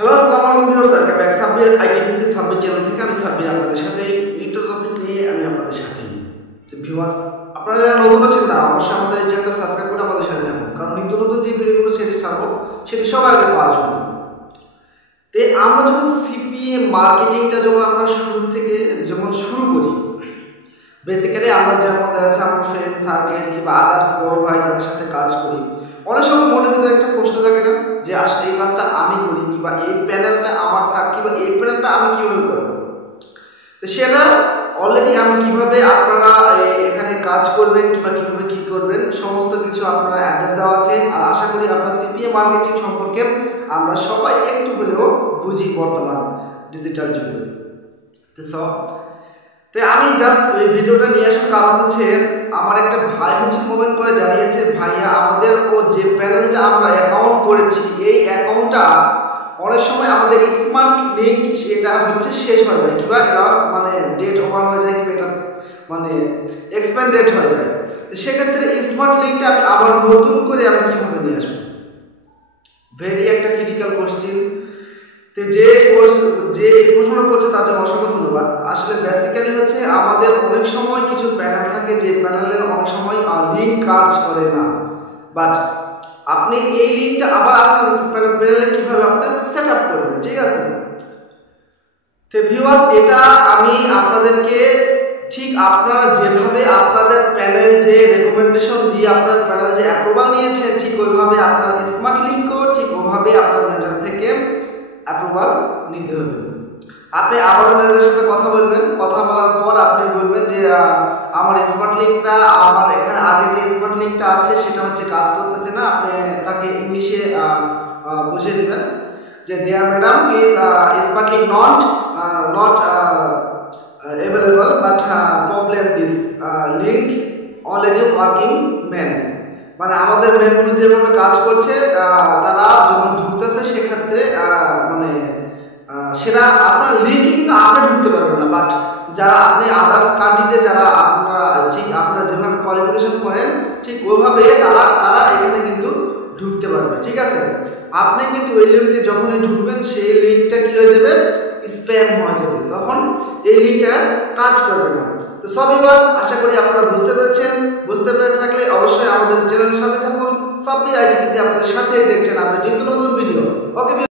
Hello আসসালামু আলাইকুম viewers, welcome back Sabbir আইটিভিসি সাব্বির চ্যানেল থেকে। আমি সাব্বির আপনাদের সাথে নিত্য টপিক নিয়ে আমি আপনাদের সাথে। তো ভিউয়ার্স, আপনারা যারা নতুন আছেন তারা অবশ্যই আমাদের এই চ্যানেলটা সাবস্ক্রাইব করে আমাদের সাথে থাকুন, কারণ নিত্য নতুন যে ভিডিওগুলো সেটি ছাড়বো সেটি সবার আগে পাওয়ার জন্য। তো আমরা যখন সিপিএ মার্কেটিংটা যখন আমরা শুরু করি, বেসিক্যালি আমরা যেমন দেখা যাচ্ছে আমার ফ্রেন্ড সার্কেল কিংবা আদার্স বড় ভাই তাদের সাথে কাজ করি, অনেক সময় মনের ভিতরে একটা প্রশ্ন থাকে না যে আসলে এই কাজটা আমি করি কিংবা এই প্যানেলটা আমার থাক কিংবা এই প্যানেলটা আমি কিভাবে করবো। তো সেটা অলরেডি আমি কিভাবে আপনারা এখানে কাজ করবেন কিংবা কিভাবে কি করবেন সমস্ত কিছু আপনারা অ্যাড্রেস দেওয়া আছে। আর আশা করি আমরা সিপিএ মার্কেটিং সম্পর্কে আমরা সবাই একটু হলেও বুঝি বর্তমান ডিজিটাল যুগে। তো আমি জাস্ট এই ভিডিওটা নিয়ে আসার কারণ হচ্ছে আমার একটা ভাই কমেন্ট করে জানিয়েছে, ভাইয়া আমাদের যে প্যানেলটা আমরা অ্যাকাউন্ট করেছি এই অ্যাকাউন্টটা অনেক সময় আমাদের স্মার্ট লিঙ্ক সেটা শেষ হয়ে যায় কিংবা এটা ডেট ওভার হয়ে যায় কিংবা এটা এক্সপায়ার ডেট হয়ে যায়। তো সেক্ষেত্রে স্মার্ট লিঙ্কটা আমি আবার নতুন করে আমি কীভাবে নিয়ে আসবো, ভেরি একটা ক্রিটিক্যাল কোশ্চেন। তো যে এই প্রশ্নটা করছে তার জন্য অসংখ্য ধন্যবাদ। আসলে বেসিক্যালি আমাদের অনেক সময় কিছু প্যানেল থাকে যে প্যানেলের অনেক সময় লিঙ্ক কাজ করে না, বাট আপনি এই লিঙ্কটা আবার আপনার প্যানেলে কিভাবে আপনার সেট আপ করবেন, ঠিক আছে। তো ভিউয়ার্স, এটা আমি আপনাদেরকে ঠিক আপনারা যেভাবে আপনাদের প্যানেল যে রেকমেন্ডেশন দিয়ে আপনার প্যানেল যে অ্যাপ্রুভাল নিয়েছেন ঠিক ওইভাবে আপনার স্মার্ট লিঙ্কও ঠিক ওইভাবে আপনার ম্যানেজার থেকে অ্যাপ্রুভাল নিতে হবে। আপনি আবার ম্যানেজারের সাথে কথা বলবেন, কথা বলার পর আপনি বলবেন যে আমার স্মার্ট লিঙ্কটা আমার এখানে আগে যে স্মার্ট লিঙ্কটা আছে সেটা কাজ করতেছে না। আপনি তাকে ইংলিশে বুঝিয়ে দেবেন যে there madam please smart link not available but problem this link already working man। আমাদের মেনগুলো যেভাবে কাজ করছে তারা যখন ঢুকতেছে সেক্ষেত্রে সেটা আপনার লিঙ্কে কিন্তু আপনি ঢুকতে পারবেন না, বাট যারা আপনি আদার্স কান্ট্রিতে যারা আপনারা যেভাবে কোয়ালিফিকেশন করেন ঠিক ওইভাবে তারা এখানে কিন্তু ঢুকতে পারবে, ঠিক আছে। আপনি কিন্তু ওই লিঙ্কে যখনই ঢুকবেন সেই লিঙ্কটা কি হয়ে যাবে, স্প্যাম হয়ে যাবে, তখন এই লিঙ্কটা কাজ করবে না। তো সবই বাস, আশা করি আপনারা বুঝতে পেরেছেন। বুঝতে পেরে থাকলে অবশ্যই আমাদের চ্যানেলের সাথে থাকুন। সাব্বির আইটিভিসি আপনাদের সাথেই দেখছেন আপনি নিত্য নতুন ভিডিও। ওকে।